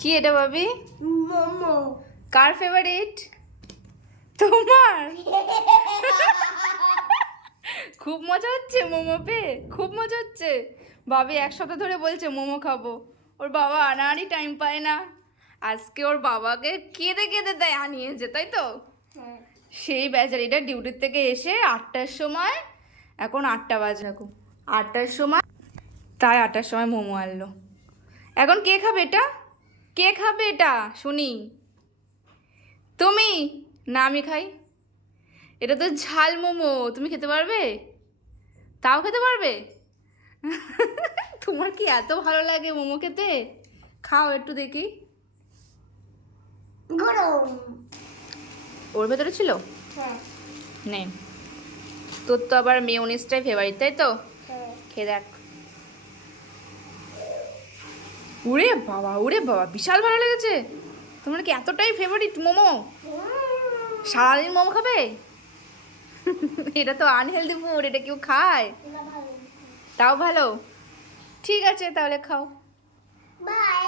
কি এটা ভাবি? মোমো। কার ফেভারিট? তোমার? খুব মজা হচ্ছে মোমো পেয়ে, খুব মজা হচ্ছে। ভাবি এক সপ্তাহ ধরে বলছে মোমো খাবো, ওর বাবা আনারই টাইম পায় না। আজকে ওর বাবাকে কেঁদে কেঁদে দেয় আনিয়েছে, তাই তো? হ্যাঁ। সেই বেচারিটা ডিউটির থেকে এসে 8টার সময়, এখন 8টা বাজে, এখন 8টার সময়, তাই 8টার সময় মোমো আনলো। এখন কে খাবে এটা? কে খাবে এটা শুনি? তুমি? না আমি খাই। এটা তো ঝাল মোমো, তুমি খেতে পারবে? তাও খেতে পারবে? তোমার কি এত ভালো লাগে মোমো খেতে? খাও একটু দেখি। গরম। ওর ভেতরে ছিল? হ্যাঁ। নে, তোর তো আবার মেয়োনিজটাই ফেভারিট, তাই তো? হ্যাঁ। খেয়ে দেখ। উড়ে বাবা, উড়ে বাবা, বিশাল ভালো লেগেছে। তোমার কি এতটাই ফেভারিট মোমো? সারাদিন মোমো খাবে? এটা তো আনহেলদি ফুড, এটা কেউ খায়? এটা ভালো। তাও ভালো। ঠিক আছে তাহলে খাও। বাই।